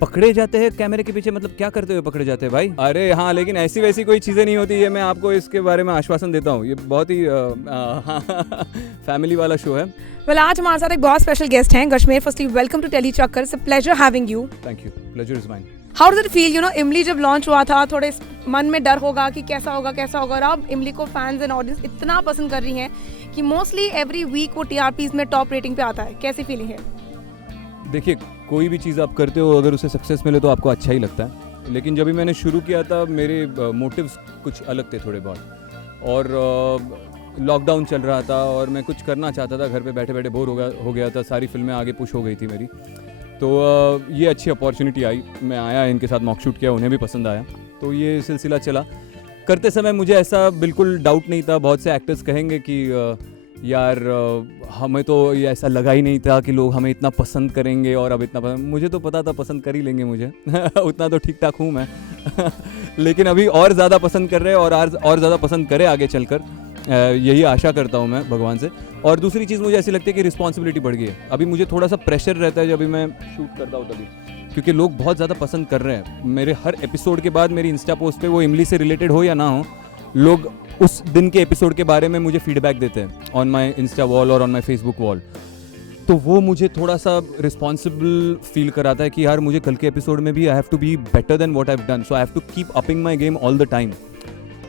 पकड़े जाते हैं कैमरे के पीछे, मतलब क्या करते हुए पकड़े जाते हैं भाई? अरे हाँ, लेकिन ऐसी वैसी कोई चीज़ें नहीं होती है, मैं आपको इसके बारे में आश्वासन देता हूँ। ये बहुत ही फैमिली वाला शो है। वेल, आज हमारे साथ एक बहुत स्पेशल गेस्ट हैं Kashmir. Firstly welcome to Tele Chakkar, it's a pleasure having you. Thank you, pleasure is mine. How does it feel, you know, Imli जब लॉन्च हुआ था थोड़े मन में डर होगा कि कैसा होगा, और अब इमली को फैंस एंड ऑडियंस इतना पसंद कर रही हैं कि मोस्टली एवरी वीक वो टीआरपीज में टॉप रेटिंग पे आता है। कैसी फीलिंग है? देखिए, कोई भी चीज़ आप करते हो अगर उसे सक्सेस मिले तो आपको अच्छा ही लगता है, लेकिन जब भी मैंने शुरू किया था मेरे मोटिव्स कुछ अलग थे थोड़े बहुत, और लॉकडाउन चल रहा था और मैं कुछ करना चाहता था, घर पे बैठे बैठे बोर हो गया था, सारी फिल्में आगे पुश हो गई थी मेरी, तो ये अच्छी अपॉर्चुनिटी आई, मैं आया, इनके साथ मॉक शूट किया, उन्हें भी पसंद आया, तो ये सिलसिला चला। करते समय मुझे ऐसा बिल्कुल डाउट नहीं था, बहुत से एक्टर्स कहेंगे कि यार हमें तो ये ऐसा लगा ही नहीं था कि लोग हमें इतना पसंद करेंगे, और अब इतना पसंद, मुझे तो पता था पसंद कर ही लेंगे मुझे उतना तो ठीक ठाक हूँ मैं लेकिन अभी और ज़्यादा पसंद कर रहे हैं, और ज़्यादा पसंद करें आगे चलकर, यही आशा करता हूँ मैं भगवान से। और दूसरी चीज़ मुझे ऐसी लगती है कि रिस्पॉन्सिबिलिटी बढ़ गई है, अभी मुझे थोड़ा सा प्रेशर रहता है जब भी मैं शूट करता हूँ तभी, क्योंकि लोग बहुत ज़्यादा पसंद कर रहे हैं। मेरे हर एपिसोड के बाद मेरी इंस्टा पोस्ट पे, वो इमली से रिलेटेड हो या ना हो, लोग उस दिन के एपिसोड के बारे में मुझे फीडबैक देते हैं ऑन माई इंस्टा वॉल और ऑन माई फेसबुक वॉल, तो वो मुझे थोड़ा सा रिस्पॉन्सिबल फील कराता है कि यार मुझे कल के एपिसोड में भी I have to be better than what I have done, so I have to keep upping my game all the time,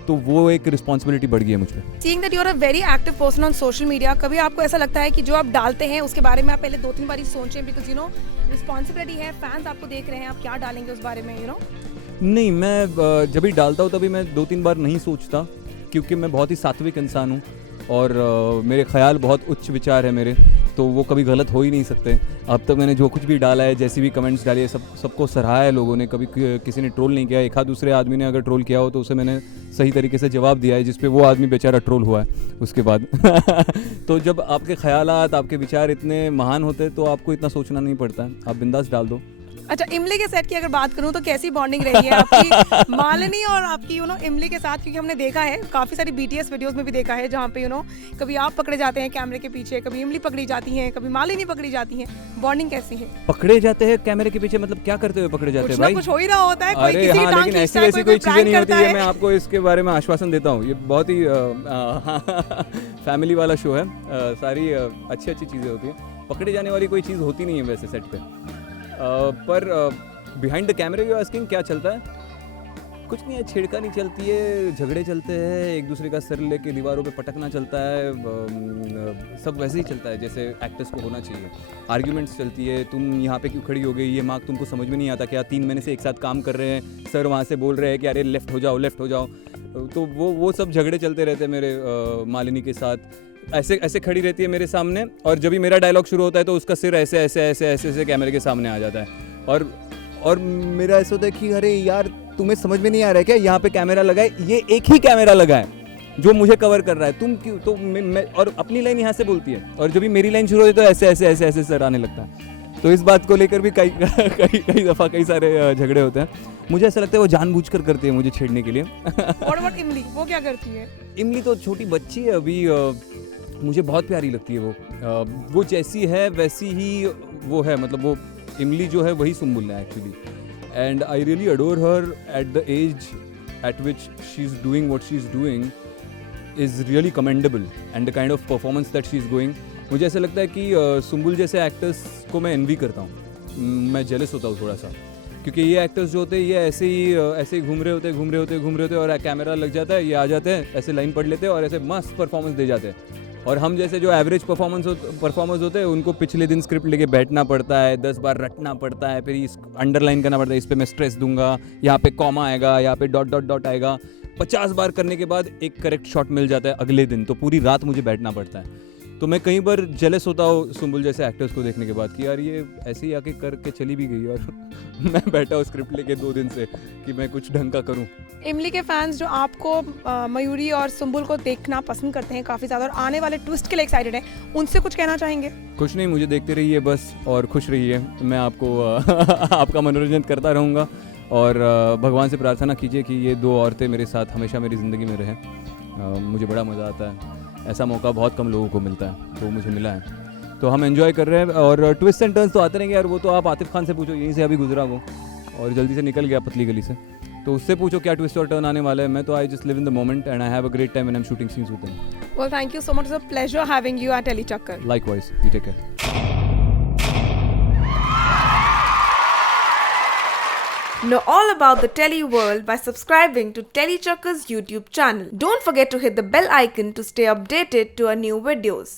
तो वो एक रिस्पॉन्सिबिलिटी बढ़ गई है मुझ पे। Seeing that you are a very active person on social media, कभी आपको ऐसा लगता है कि जो आप डालते हैं उसके बारे में आप पहले 2-3 बार सोचें, बिकॉज यू नो रिस्पॉन्सिबिलिटी है, फैंस आपको देख रहे हैं, आप क्या डालेंगे उस बारे में, यू नो? नहीं, मैं जब भी डालता हूँ तभी मैं 2-3 बार नहीं सोचता, क्योंकि मैं बहुत ही सात्विक इंसान हूँ और मेरे ख्याल बहुत उच्च विचार है मेरे, तो वो कभी गलत हो ही नहीं सकते। अब तक मैंने जो कुछ भी डाला है, जैसी भी कमेंट्स डाली है, सबको सराहा है लोगों ने, कभी किसी ने ट्रोल नहीं किया। एक आध दूसरे आदमी ने अगर ट्रोल किया हो तो उसे मैंने सही तरीके से जवाब दिया है, जिस पे वो आदमी बेचारा ट्रोल हुआ है उसके बाद तो जब आपके ख्यालात, आपके विचार इतने महान होते हैं तो आपको इतना सोचना नहीं पड़ता है, आप बिंदास डाल दो। अच्छा, इमली के सेट की अगर बात करूं तो कैसी बॉन्डिंग रही है आपकी मालिनी और आपकी, यू नो, इमली के साथ? क्योंकि हमने देखा है काफ़ी सारी बीटीएस वीडियोस में भी देखा है जहां पे, यू नो, कभी आप पकड़े जाते हैं कैमरे के पीछे, कभी इमली पकड़ी जाती हैं, कभी मालिनी पकड़ी जाती हैं। बॉन्डिंग कैसी है? पकड़े जाते हैं कैमरे के पीछे, मतलब क्या करते हुए पकड़े जाते हैं भाई? कुछ हो ही रहा होता है, कोई अरे किसी की हाँ, टांग लेकिन ऐसी खींचता है, वैसी कोई कोई चीज़ें नहीं होती करता है, मैं आपको इसके बारे में आश्वासन देता हूँ। ये बहुत ही फैमिली वाला शो है, सारी अच्छी अच्छी चीज़ें होती हैं, पकड़े जाने वाली कोई चीज़ होती नहीं है वैसे सेट पे। पर बिहाइंड द कैमरे यू आस्किंग क्या चलता है? कुछ नहीं है, छेड़खानी चलती है, झगड़े चलते हैं, एक दूसरे का सिर लेके दीवारों पे पटकना चलता है, सब वैसे ही चलता है जैसे एक्टर्स को होना चाहिए। आर्ग्यूमेंट्स चलती है, तुम यहाँ पे क्यों खड़ी हो गई, ये मार्क तुमको समझ में नहीं आता क्या? 3 महीने से एक साथ काम कर रहे हैं, सर वहाँ से बोल रहे हैं कि अरे लेफ्ट हो जाओ, तो वो सब झगड़े चलते रहते हैं मेरे मालिनी के साथ। ऐसे खड़ी रहती है मेरे सामने, और जब भी मेरा डायलॉग शुरू होता है तो उसका सिर ऐसे कैमरे के सामने आ जाता है, और मेरा ऐसा होता है कि अरे यार तुम्हें समझ में नहीं आ रहा है क्या, यहाँ पे कैमरा लगा है, ये एक ही कैमरा लगा है जो मुझे कवर कर रहा है, तुम क्यों? तो मैं और अपनी लाइन यहाँ से बोलती है, और जब भी मेरी लाइन शुरू होती है तो ऐसे सर आने लगता है। तो इस बात को लेकर भी कई दफ़ा कई सारे झगड़े होते हैं। मुझे ऐसा लगता है वो जानबूझकर करती है मुझे छेड़ने के लिए। What about इमली, वो क्या करती है? इमली तो छोटी बच्ची है अभी, मुझे बहुत प्यारी लगती है वो जैसी है वैसी ही वो है, मतलब वो इमली जो है वही सुम्बुल है actually, and I really adore her at the age at which she is doing what she is doing is really commendable, and the kind of performance that she is going. मुझे ऐसा लगता है कि सुम्बुल जैसे एक्टर्स को मैं N V करता हूँ, मैं जेलस होता हूँ थोड़ा सा, क्योंकि ये एक्टर्स जो होते हैं ये ऐसे ही घूम रहे होते और कैमरा लग जाता है, ये आ जाते हैं, ऐसे लाइन पढ़ लेते हैं और ऐसे मस्त परफॉर्मेंस दे जाते हैं, और हम जैसे जो एवरेज परफॉर्मर्स होते हैं उनको पिछले दिन स्क्रिप्ट लेके बैठना पड़ता है, 10 बार रटना पड़ता है, फिर इस अंडरलाइन करना पड़ता है, इस पे मैं स्ट्रेस दूंगा, यहाँ पे कॉमा आएगा, यहाँ पे डॉट आएगा, 50 बार करने के बाद एक करेक्ट शॉट मिल जाता है अगले दिन, तो पूरी रात मुझे बैठना पड़ता है। तो मैं कई बार जेलस होता हूँ सुम्बुल जैसे एक्टर्स को देखने के बाद कि यार ये ऐसे ही आके करके चली भी गई और मैं बैठा हूँ स्क्रिप्ट लेके 2 दिन से कि मैं कुछ ढंग का करूँ। इमली के फैंस जो आपको मयूरी और सुम्बुल को देखना पसंद करते हैं काफ़ी ज़्यादा और आने वाले ट्विस्ट के लिए एक्साइटेड हैं, उनसे कुछ कहना चाहेंगे? कुछ नहीं, मुझे देखते रहिए बस और खुश रहिए, मैं आपको आपका मनोरंजन करता रहूँगा, और भगवान से प्रार्थना कीजिए कि ये 2 औरतें मेरे साथ हमेशा मेरी ज़िंदगी में रहें। मुझे बड़ा मज़ा आता है, ऐसा मौका बहुत कम लोगों को मिलता है, तो मुझे मिला है, तो हम एंजॉय कर रहे हैं, और ट्विस्ट एंड टर्न्स तो आते रहेंगे यार, वो तो आप आतिफ खान से पूछो, यहीं से अभी गुजरा वो। और जल्दी से निकल गया पतली गली से. तो उससे पूछो क्या ट्विस्ट और टर्न आने वाला है. मैं तो I just live in the moment and I have a great time when I am shooting scenes with them. Well, thank you so much. It's a pleasure having you at Telly Chakkar. Likewise, you take care. Know all about the Telly world by subscribing to Telly Chakkar's YouTube channel. Don't forget to hit the bell icon to stay updated to our new videos.